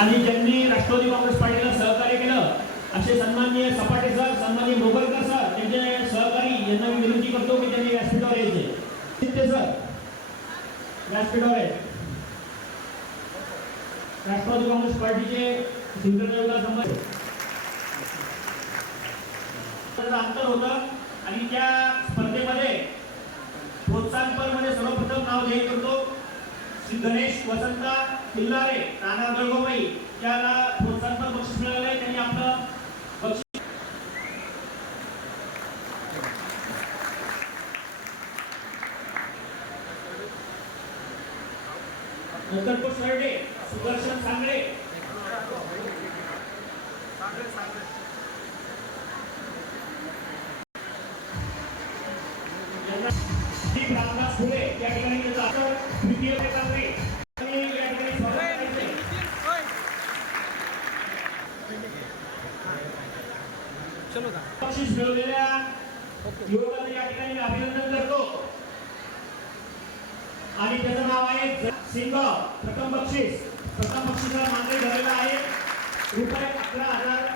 आणि ज्यांनी राष्ट्रवादी काँग्रेस पार्टीला सहकार्य केलं असे सन्माननीय सपाटे सर सन्माननीय मोगलकर सर त्यांचे सहकारी यांना मी विनंती करतो की त्यांनी व्यासपीठावर यायचे. चित्ते सर व्यासपीठावर आहे राष्ट्रवादी काँग्रेस पार्टीचे सिंधुदुर्ग विकास अंतर होतं आणि त्या स्पर्धेमध्ये प्रोत्साहनपरमध्ये सर्वप्रथम नाव जाहीर करतो. श्री गणेश वसंता किल्लारे राणा गळगोबाई त्याला प्रोत्साहनपर बक्षीस मिळालं त्यांनी आपलं बक्षीस नंतर सरडे सुदर्शन सांगळे. रामदास फुले या ठिकाणी बक्षीस मिळवलेल्या या ठिकाणी अभिनंदन करतो आणि त्याचं नाव आहे प्रथम बक्षीस प्रथम बक्षिसाला मागे ठरलेला आहे रुपये अकरा हजार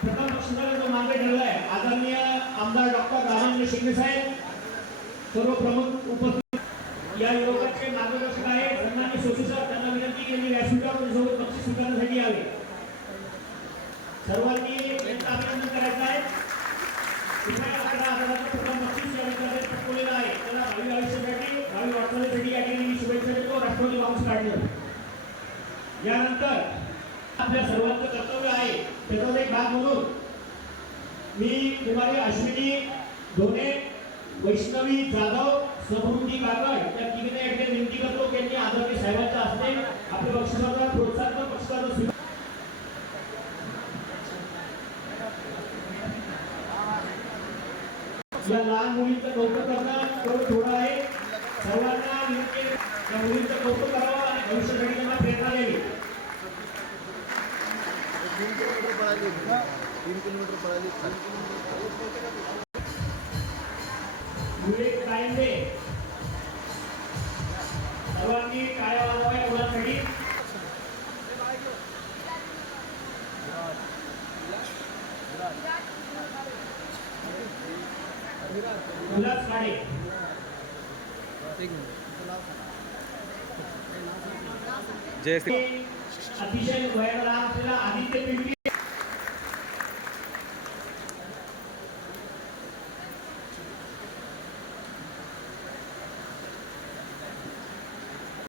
प्रथम बक्षिसाला जो मागे ठरला आहे आदरणीय आमदार डॉक्टर राजेंद्र शिंदे साहेब सर्व प्रमुख उपस्थित या युवकाचे मार्गदर्शक आहे सन्मान्य सोशी सर त्यांना विनंती केली व्यासपीठावर सोबत बक्षीस स्वीकारण्यासाठी यावे. सर्वांनी यांचं अभिनंदन करायचं आहे. अकरा हजाराचं प्रथम बक्षीस या पटकवलेलं आहे. त्याला भावी आयुष्यासाठी भावी वाटचालीसाठी या ठिकाणी मी शुभेच्छा देतो. राष्ट्रवादी काँग्रेस पार्टीवर यानंतर आपल्या सर्वांचं कर्तव्य आहे. त्याचा एक भाग म्हणून मी कुमारी अश्विनी धोने वैष्णवी जाधव समृद्धी कागड या तिघींना विनंती करतो की यांनी आदरणीय साहेबांच्या हस्ते आपल्या बक्षिसाचा या लहान मुलीचं कौतुक करणं थोडं आहे. सर्वांना विनंती आहे, या मुलीचं कौतुक करावं आणि भविष्यासाठी त्यांना प्रेरणा द्यावी. तीन किलोमीटर पळाली तीन किलोमीटर पळाली विवेक कायंदे सर्वांनी काय वाजवाय मुलांसाठी. जय श्री अतिशय वयाला असलेला आदित्य पिंपी